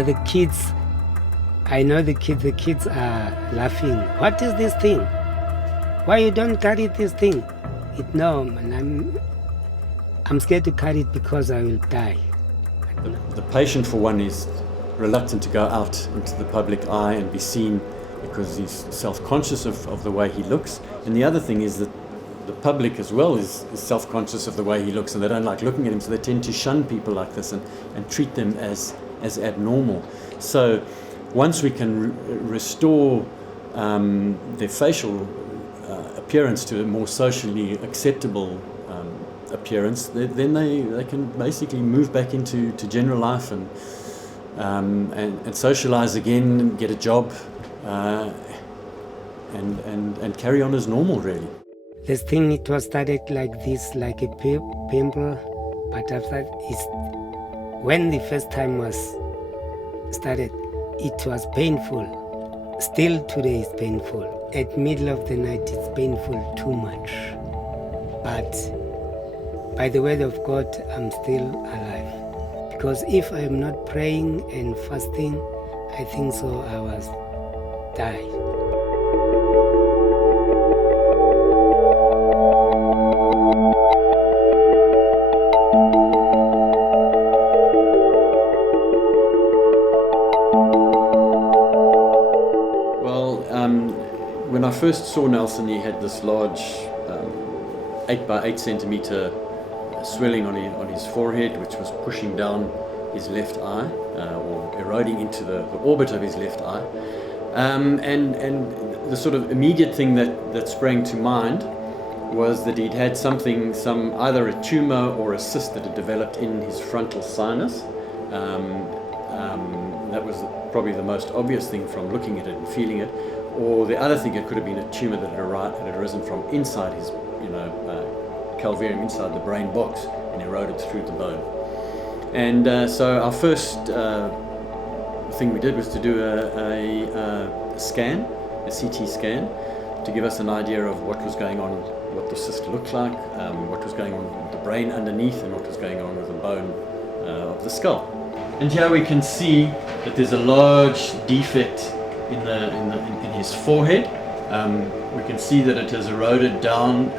Or the kids, I know the kids are laughing. What is this thing? Why you don't carry this thing? No, man, I'm scared to carry it because I will die. The patient, for one, is reluctant to go out into the public eye and be seen because he's self-conscious of the way he looks. And the other thing is that the public as well is self-conscious of the way he looks, and they don't like looking at him, so they tend to shun people like this and treat them as abnormal. So once we can restore their facial appearance to a more socially acceptable appearance, then they can basically move back into general life and socialize again and get a job and carry on as normal, really. This thing, it was started like this, like a pimple, but after when the first time was started, it was painful. Still today it's painful. At middle of the night it's painful too much. But by the word of God, I'm still alive. Because if I'm not praying and fasting, I think so I was die. When I first saw Nelson, he had this large 8 by 8 centimeter swelling on his forehead, which was pushing down his left eye, or eroding into the orbit of his left eye. And the sort of immediate thing that sprang to mind was that he'd had either a tumor or a cyst that had developed in his frontal sinus. That was probably the most obvious thing from looking at it and feeling it. Or the other thing, it could have been a tumor that had arisen from inside his, calvarium, inside the brain box, and eroded through the bone. And so our first thing we did was to do a scan, a CT scan, to give us an idea of what was going on, what the cyst looked like, what was going on with the brain underneath, and what was going on with the bone of the skull. And here we can see that there's a large defect in his forehead. We can see that it has eroded down,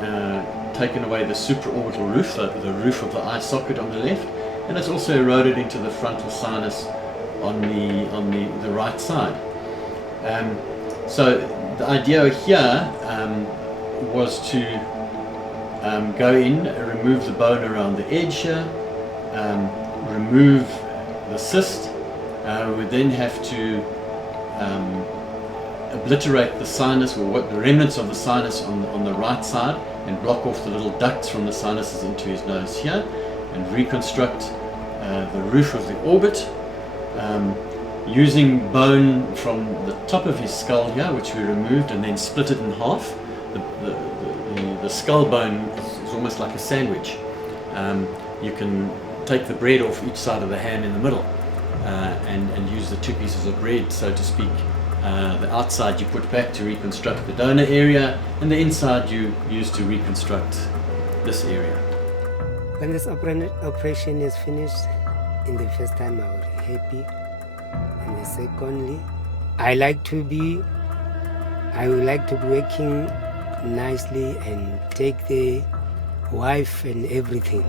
taken away the supraorbital roof, the roof of the eye socket on the left, and it's also eroded into the frontal sinus on the right side. So the idea here was to go in, remove the bone around the edge here, remove the cyst. We would then have to obliterate the sinus, or what the remnants of the sinus on the right side, and block off the little ducts from the sinuses into his nose here, and reconstruct the roof of the orbit, using bone from the top of his skull here, which we removed and then split it in half. The skull bone is almost like a sandwich. You can take the bread off each side of the ham in the middle, and use the two pieces of bread, so to speak. The outside you put back to reconstruct the donor area, and the inside you use to reconstruct this area. When this operation is finished, in the first time I was happy, and the secondly, I would like to be working nicely and take the wife and everything.